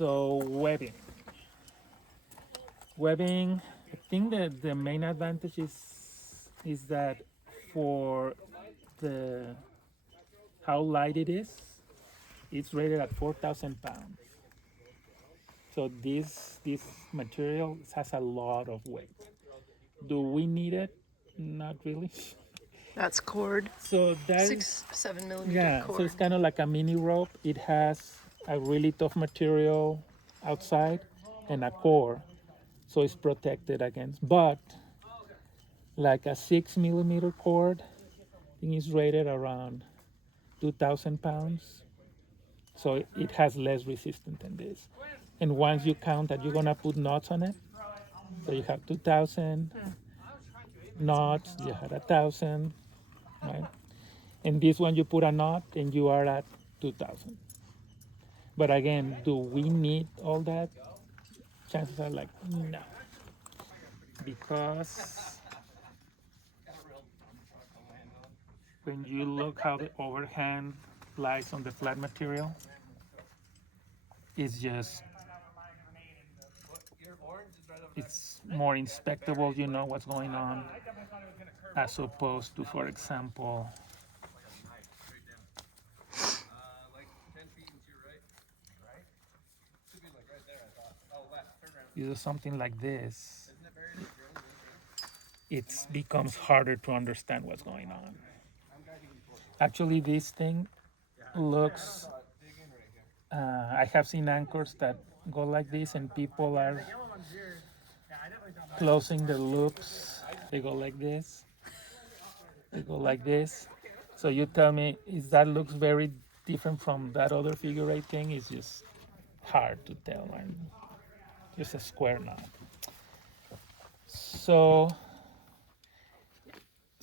So webbing, I think that the main advantage is that for the how light it is, it's rated at 4,000 pounds. So this material has a lot of weight. Do we need it? Not really. That's cord. So that is 7 millimeter yeah. cord. So it's kind of like a mini rope. It has a really tough material outside and a core, so it's protected against. But like a 6 millimeter cord, I think it's rated around 2,000 pounds. So it has less resistance than this. And once you count that you're gonna put knots on it, so you have 2,000 knots, you had 1,000, right? And this one you put a knot and you are at 2,000. But again, do we need all that? Chances are like no, because when you look how the overhand lies on the flat material, it's just it's more inspectable. You know what's going on, as opposed to, for example, you do something like this. It becomes harder to understand what's going on. Actually, this thing looks. I have seen anchors that go like this, and people are closing the loops. They go like this. They go like this. So you tell me, is that looks very different from that other figure eight thing? It's just hard to tell, and just a square knot. So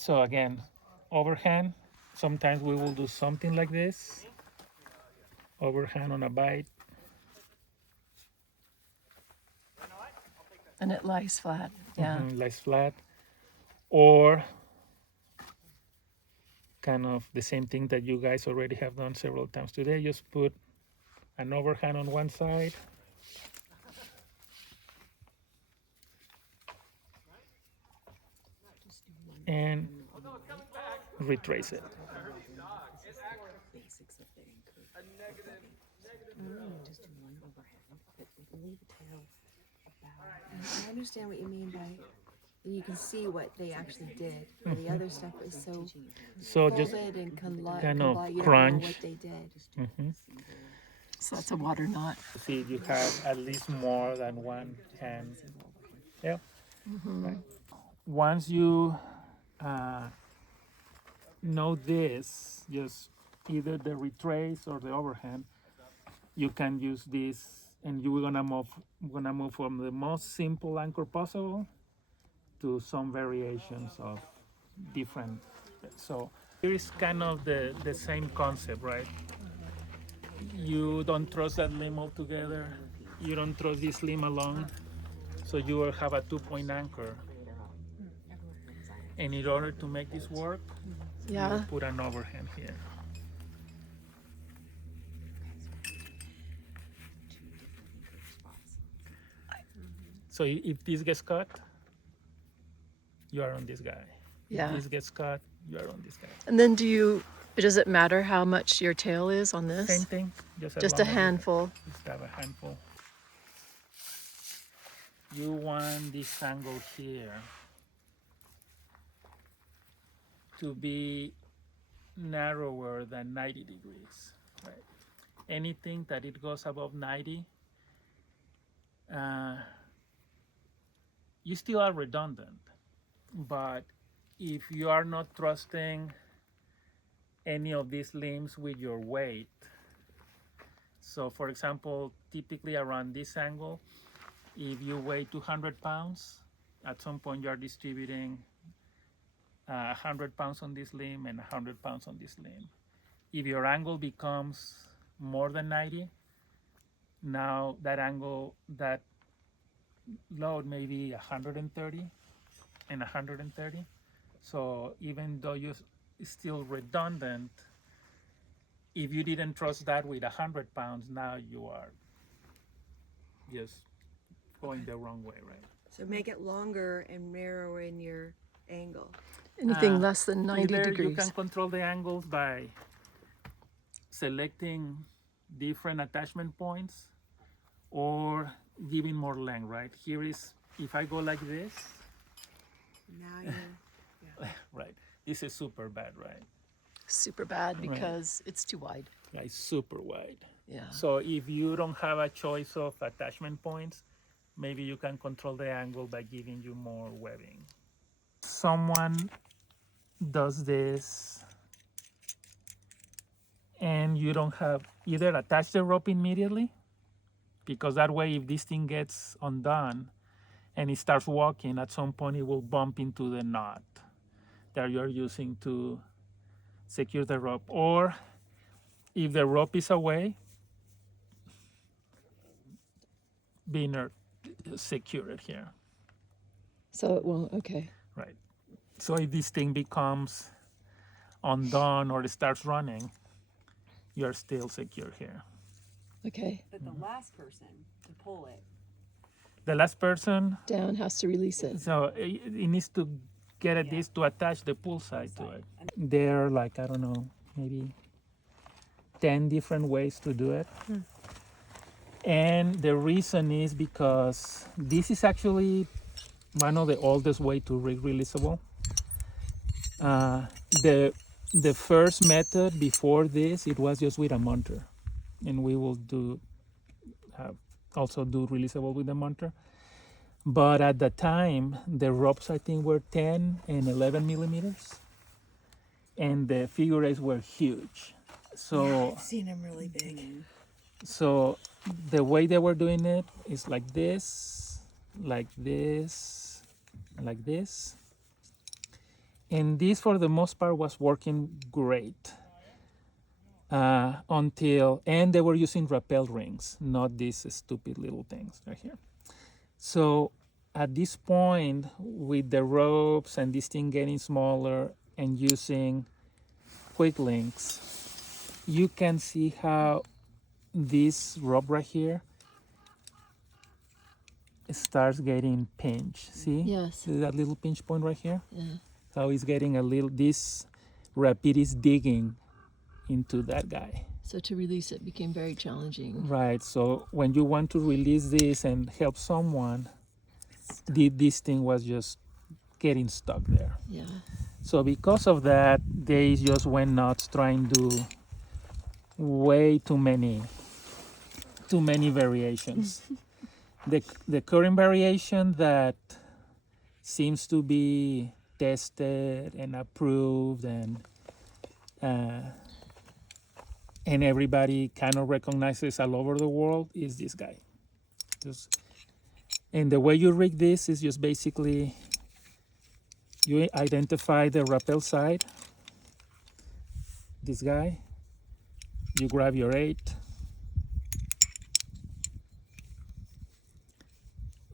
again, overhand. Sometimes we will do something like this. Overhand on a bite. And it lies flat. Yeah. Lies flat. Or kind of the same thing that you guys already have done several times today. Just put an overhand on one side. And retrace it. I understand what you mean by you can see what they actually did. The other stuff is so just folded and kind of you don't know crunch. what they did. So that's a water knot. See, you have at least more than one hand. Yeah. Right. Once you know this, just either the retrace or the overhand, you can use this, and you're gonna move from the most simple anchor possible to some variations of different. So here is kind of the same concept, right? You don't trust that limb altogether. You don't trust this limb alone. So you will have a 2-point anchor. And in order to make this work, you put an overhand here. So if this gets cut, you are on this guy. Yeah. If this gets cut, you are on this guy. And then does it matter how much your tail is on this? Same thing. Just a handful. Just have a handful. You want this angle here to be narrower than 90 degrees, right? Anything that it goes above 90, you still are redundant. But if you are not trusting any of these limbs with your weight, so for example, typically around this angle, if you weigh 200 pounds, at some point you are distributing 100 pounds on this limb and 100 pounds on this limb. If your angle becomes more than 90, now that angle, that load may be 130 and 130. So even though you're still redundant, if you didn't trust that with 100 pounds, now you are just going the wrong way, right? So make it longer and narrow in your angle. Anything less than 90 Either degrees. you can control the angles by selecting different attachment points or giving more length, right? Here is, if I go like this, Now you're right, this is super bad, right? Super bad because it's too wide. Yeah, it's super wide. Yeah. So if you don't have a choice of attachment points, maybe you can control the angle by giving you more webbing. Someone does this and you don't have, either attach the rope immediately, because that way if this thing gets undone and it starts walking, at some point it will bump into the knot that you're using to secure the rope. Or if the rope is away, Biner secure it here, So it won't, okay. right? So if this thing becomes undone or it starts running, you're still secure here. Okay. But the last person to pull it. The last person, Down has to release it. so it needs to get at this to attach the pull side to it. There are like, I don't know, maybe 10 different ways to do it. And the reason is because this is actually one of the oldest way to rig releasable. The first method before this, it was just with a Munter, and we will also do releasable with the Munter. But at the time, the ropes I think were 10 and 11 millimeters, and the figure eights were huge. So I've seen them really big. So the way they were doing it is like this, like this, like this. And this, for the most part, was working great until, and they were using rappel rings, not these stupid little things right here. So at this point, with the ropes and this thing getting smaller and using quick links, you can see how this rope right here starts getting pinched. See? Yes. See that little pinch point right here? Yeah. How it's getting a little, this rapid is digging into that guy. So to release it became very challenging. Right, so when you want to release this and help someone, this thing was just getting stuck there. Yeah. So because of that, they just went nuts trying to do way too many variations. The current variation that seems to be tested and approved and everybody kind of recognizes all over the world is this guy. And the way you rig this is just basically you identify the rappel side, this guy, you grab your 8,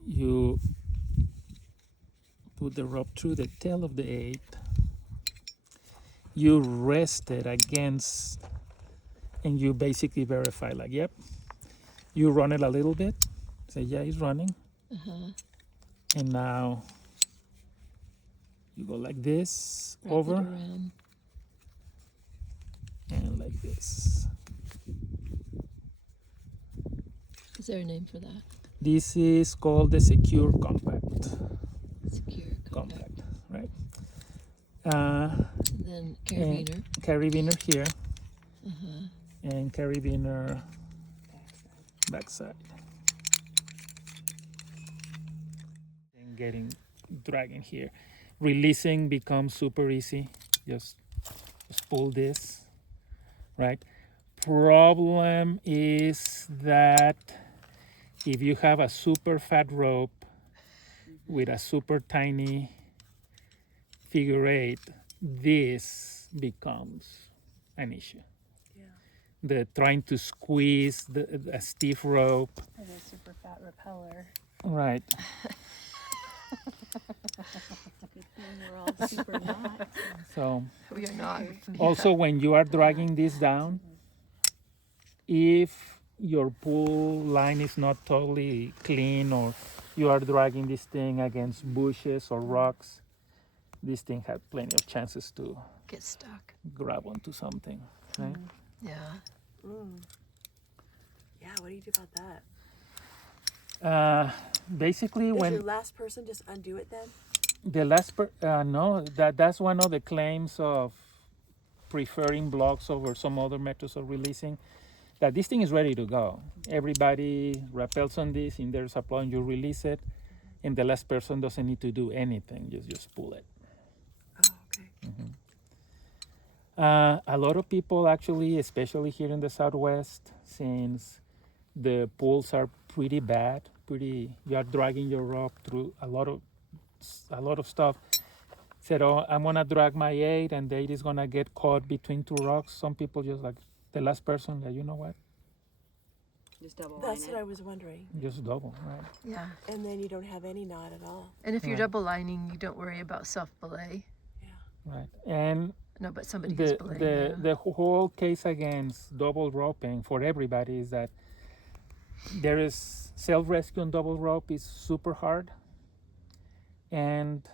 you put the rope through the tail of the 8, you rest it against, and you basically verify like, yep, you run it a little bit, say, yeah, it's running. And now you go like this, Wrap it over, around. and like this. Is there a name for that? This is called the secure compact. Secure compact. Right? Then And carabiner. carabiner here, and carabiner backside. And dragging here. Releasing becomes super easy. Just pull this, right? Problem is that if you have a super fat rope with a super tiny figure 8, this becomes an issue. The trying to squeeze a stiff rope. Or the super fat repeller. Right. Good thing we're all super not. So We are not. also when you are dragging this down, if your pull line is not totally clean, or you are dragging this thing against bushes or rocks, this thing had plenty of chances to Get stuck. grab onto something, right? Yeah. Yeah, what do you do about that? Basically, Does when your last person just undo it then? the last no, that's one of the claims of preferring blocks over some other methods of releasing, that this thing is ready to go. Everybody rappels on this, in there's a plug, you release it, and the last person doesn't need to do anything, just pull it. Oh, okay. A lot of people actually, especially here in the Southwest, since the pulls are pretty bad, you are dragging your rope through a lot of stuff, said, oh, I'm gonna drag my 8 and the 8 is gonna get caught between two rocks. Some people just like the last person, you know what? Just double line That's it. what I was wondering. Just double, right? Yeah. And then you don't have any knot at all. And if you're Right. double lining, you don't worry about self belay. Right. And No, but somebody gets belay. the whole case against double roping for everybody is that there is self-rescue on double rope is super hard, and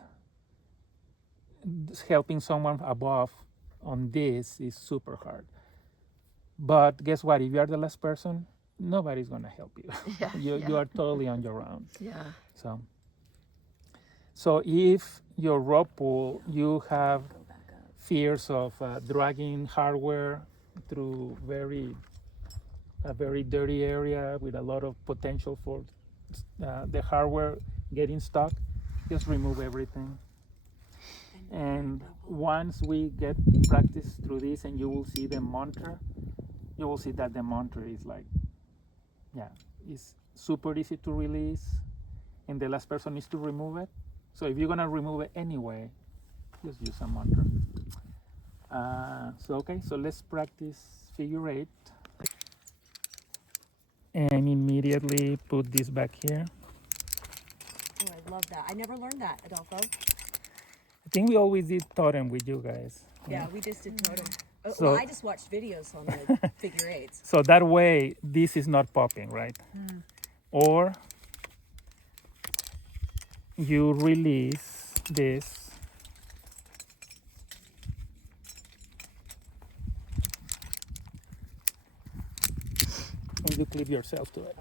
helping someone above on this is super hard. But guess what? If you are the last person, nobody's gonna help you. Yeah, You are totally on your own. Yeah. So if your rope pull, you have fears of dragging hardware through a very dirty area with a lot of potential for the hardware getting stuck, just remove everything. And once we get practice through this, and you will see the Munter, you will see that the Munter is like, it's super easy to release, and the last person needs to remove it. So if you're gonna remove it anyway, just use a Munter. So let's practice figure 8. And immediately put this back here. Oh, I love that. I never learned that, Adolfo. I think we always did Totem with you guys. Yeah, we just did Totem. So- Well, I just watched videos on the figure 8s. So that way, this is not popping, right? Or you release this. And you clip yourself to it.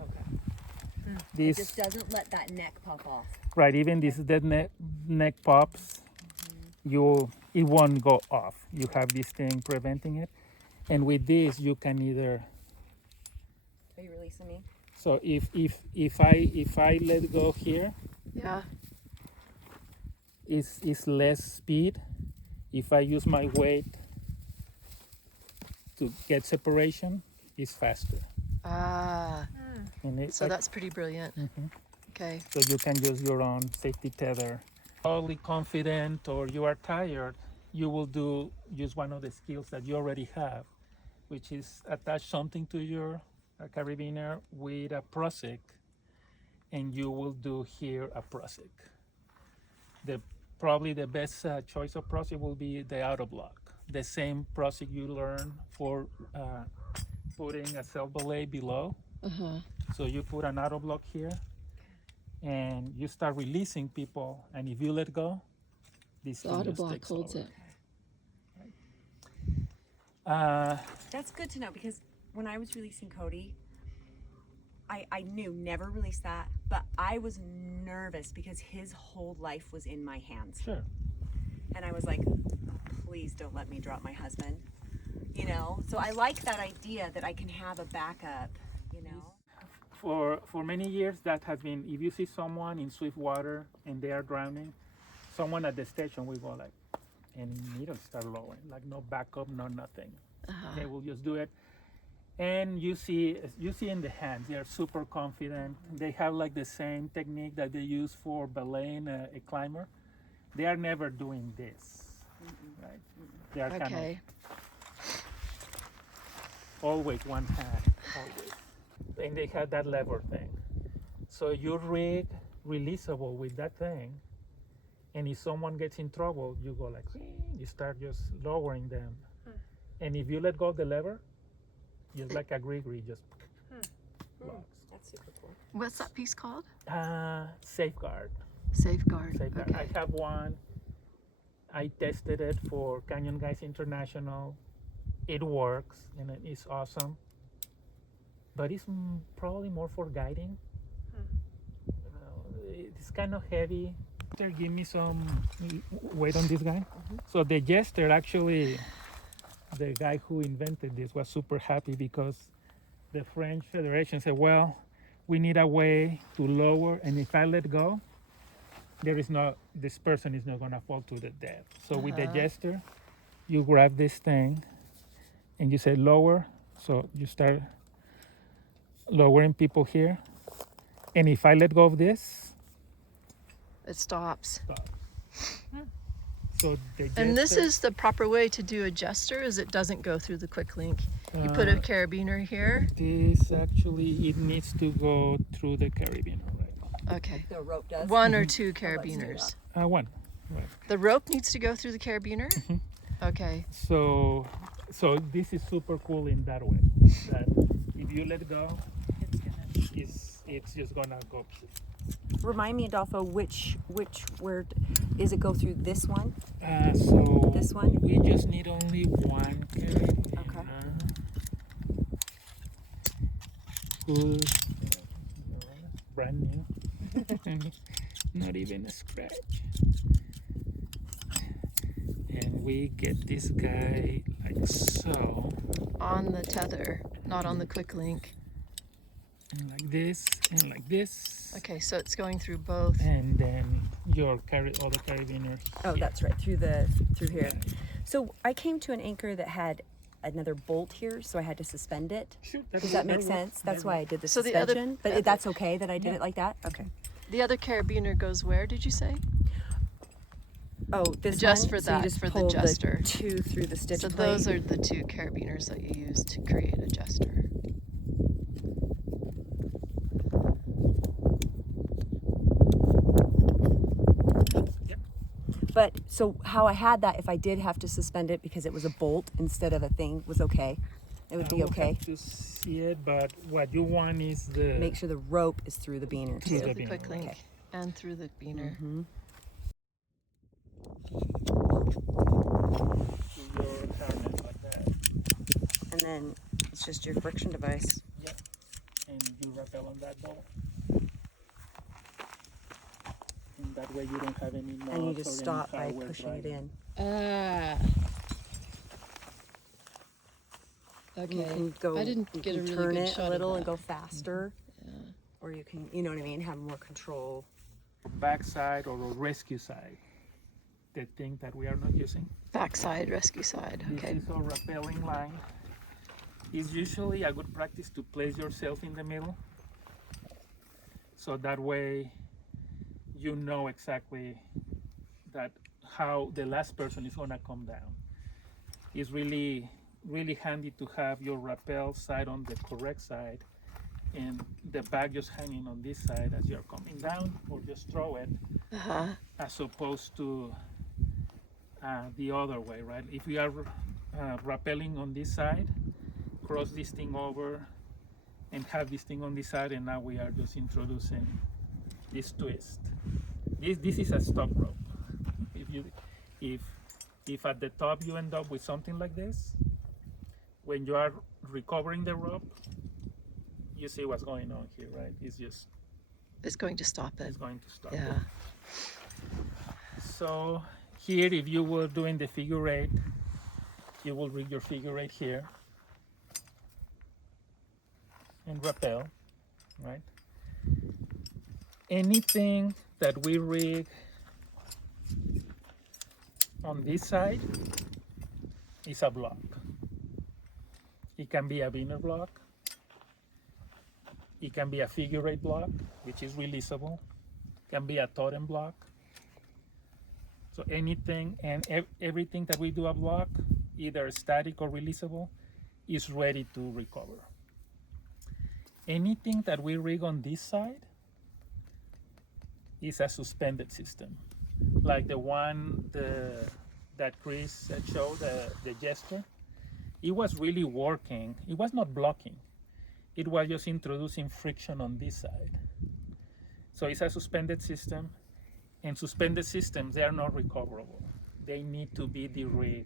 It This, just doesn't let that neck pop off. right, even this dead neck pops, it won't go off. You have this thing preventing it. And with this, you can either, Are you releasing me? so if I let go here, Yeah. is less speed. If I use my weight to get separation, it's faster. Ah. And it's So that's pretty brilliant. Okay. so you can use your own safety tether. Totally confident or you are tired, you will use one of the skills that you already have, which is attach something to your carabiner with a prusik, and you will do here a prusik. Probably the best choice of prusik will be the auto block, the same prusik you learn for putting a self belay below. So you put an auto block here, and you start releasing people, and if you let go, this The thing auto just block takes holds over. it. That's good to know because when I was releasing Cody, I knew never release that, but I was nervous because his whole life was in my hands. Sure. And I was like, please don't let me drop my husband, you know? So I like that idea that I can have a backup, you know? For many years, that has been, if you see someone in swift water and they are drowning, someone at the station will go like, and needles start lowering, like no backup, no nothing. They will just do it. And you see in the hands, they are super confident. They have like the same technique that they use for belaying a climber. They are never doing this, right? They are kind Okay. of always one hand, always. And they have that lever thing. So you rig releasable with that thing, and if someone gets in trouble, you go like, you start just lowering them. And if you let go of the lever, just like a grigri, just blocks. That's super cool. What's that piece called? Safeguard. Safeguard. Safeguard. Okay. I have one. I tested it for Canyon Guys International. It works and it's awesome. But it's probably more for guiding. You know, it's kind of heavy. Give me some weight on this guy. So the Jester, actually, the guy who invented this was super happy because the French Federation said, well, we need a way to lower, and if I let go, this person is not gonna fall to the death. So with the Jester, you grab this thing and you say lower. So you start lowering people here. And if I let go of this, It stops. stop. So the Jester, And this is the proper way to do a Jester, is it doesn't go through the quick link. You put a carabiner here. this actually, it needs to go through the carabiner, right? Okay. The rope does. One or two let's do carabiners. One. Right. The rope needs to go through the carabiner? Okay. So this is super cool in that way. That if you let go, it's just gonna go. Remind me, Adolfo, which word is it? Go through this one? So This one? we just need only one carabiner. Okay. Who's brand new? Not even a scratch. And we get this guy like so, On the tether, not on the quick link. and like this, and like this. Okay, so it's going through both. And then your all the carabiners. Oh, here. that's right, through here. So I came to an anchor that had another bolt here, so I had to suspend it. Sure, Does that make sense? That's why I did the So the other- suspension. But that's okay that I did it like that? Okay. The other carabiner goes where, did you say? Oh, this Just one? for So you that, just for the pull Jester. two through the stitch So plate. those are the two carabiners that you use to create a Jester. But so how I had that, if I did have to suspend it because it was a bolt instead of a thing, was okay. It would be I will okay. have to see it, but what you want is the Make sure the rope is through the beaner Through too. the The quick beaner, link okay. and through the beaner. your harness like that. And then it's just your friction device. Yep. And you rappel on that ball. And that way you don't have any knots And you just or any stop by hardware pushing it driving. in. And you Okay. can go, I didn't you get can a really turn good it shot a of little and that. go faster. Or you can, you know what I mean, have more control. Backside or a rescue side. The thing that we are not using. Backside, rescue side. Okay. This is our rappelling line. It's usually a good practice to place yourself in the middle. So that way you know exactly that how the last person is gonna come down. It's really handy to have your rappel side on the correct side and the bag just hanging on this side as you're coming down, or just throw it as opposed to the other way, right? If we are rappelling on this side, cross this thing over and have this thing on this side, and now we are just introducing this twist. This is a stock rope. If at the top you end up with something like this, when you are recovering the rope, you see what's going on here, right? It's going to stop it. It's going to stop. Yeah. it. So here, if you were doing the figure eight, you will rig your figure eight here and rappel, right? Anything that we rig on this side is a block. It can be a beaner block. It can be a figure eight block, which is releasable. It can be a totem block. So anything and everything that we do a block, either static or releasable, is ready to recover. Anything that we rig on this side is a suspended system, like the one that Chris showed, the Jester. It was really working. It was not blocking. it was just introducing friction on this side. So it's a suspended system, and suspended systems, they are not recoverable. They need to be derigged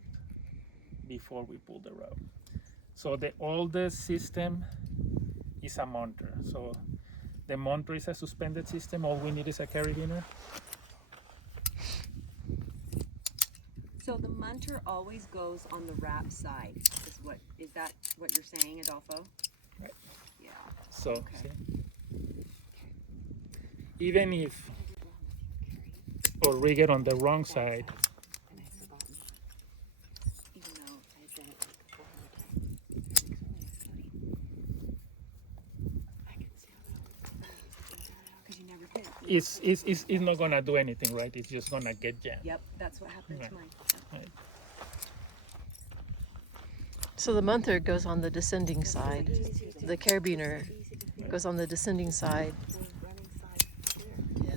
before we pull the rope. So the oldest system is a Munter. So the Munter is a suspended system. All we need is a carabiner. So the Munter always goes on the wrap side. Is that what you're saying, Adolfo? Right. Yeah. So Okay. see? Even if, or rig it on the wrong side, Even though because you never did. it's not gonna do anything, right? It's just gonna get jammed. Yep, that's what happened Right. to mine. Right. So the Munter goes on the descending side. The carabiner goes on the descending side. Yeah.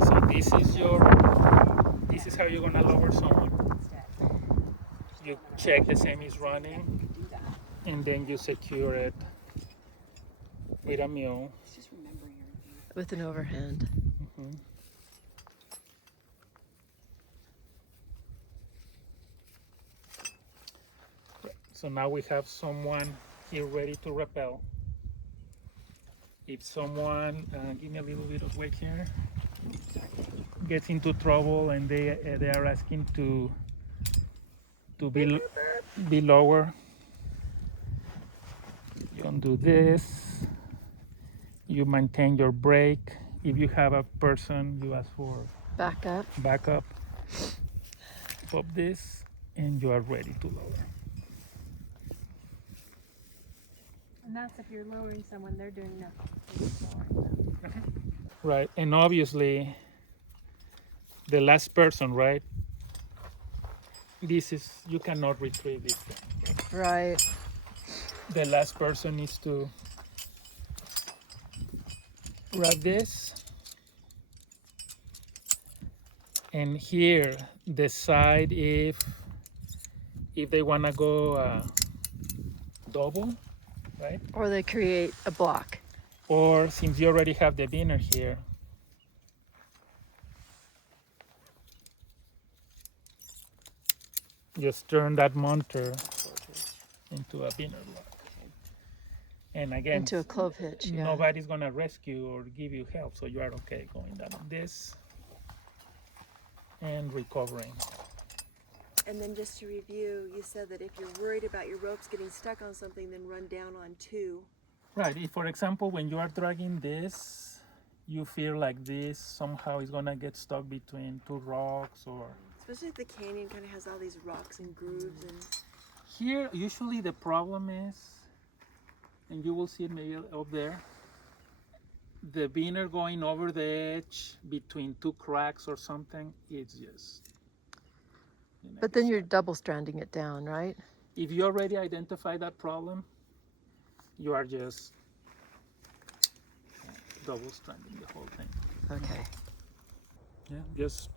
So this is how you're gonna lower someone. You check the same is running, and then you secure it with a mule. It's just remembering everything. With an overhand. Mhm. So now we have someone here ready to rappel. If someone, give me a little bit of weight here, gets into trouble and they are asking to be lower, you undo this, you maintain your brake. If you have a person, you ask for Back up. backup, pop this, and you are ready to lower. And that's if you're lowering someone, they're doing nothing. You're just lowering them. Right, and obviously the last person, right? This is, you cannot retrieve this thing. Right. The last person needs to grab this, and here decide if they want to go double, right? Or they create a block. Or since you already have the binner here, just turn that Munter into a binner block. And again, Into a clove hitch, yeah. nobody's gonna rescue or give you help, so you are okay going down on this and recovering. And then just to review, you said that if you're worried about your ropes getting stuck on something, then run down on 2. Right, if for example, when you are dragging this, you feel like this somehow is gonna get stuck between 2 rocks, or Especially if the canyon kind of has all these rocks and grooves and here, usually the problem is, and you will see it maybe up there, the binner going over the edge between 2 cracks or something, it's just... But then you're double stranding it down, right? If you already identify that problem, you are just double stranding the whole thing. Okay. Yeah, just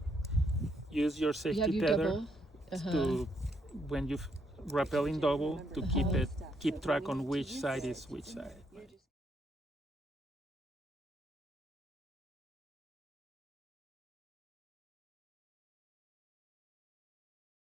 use your You safety have your tether double. to, when you rappelling double, to keep track on which side is which side.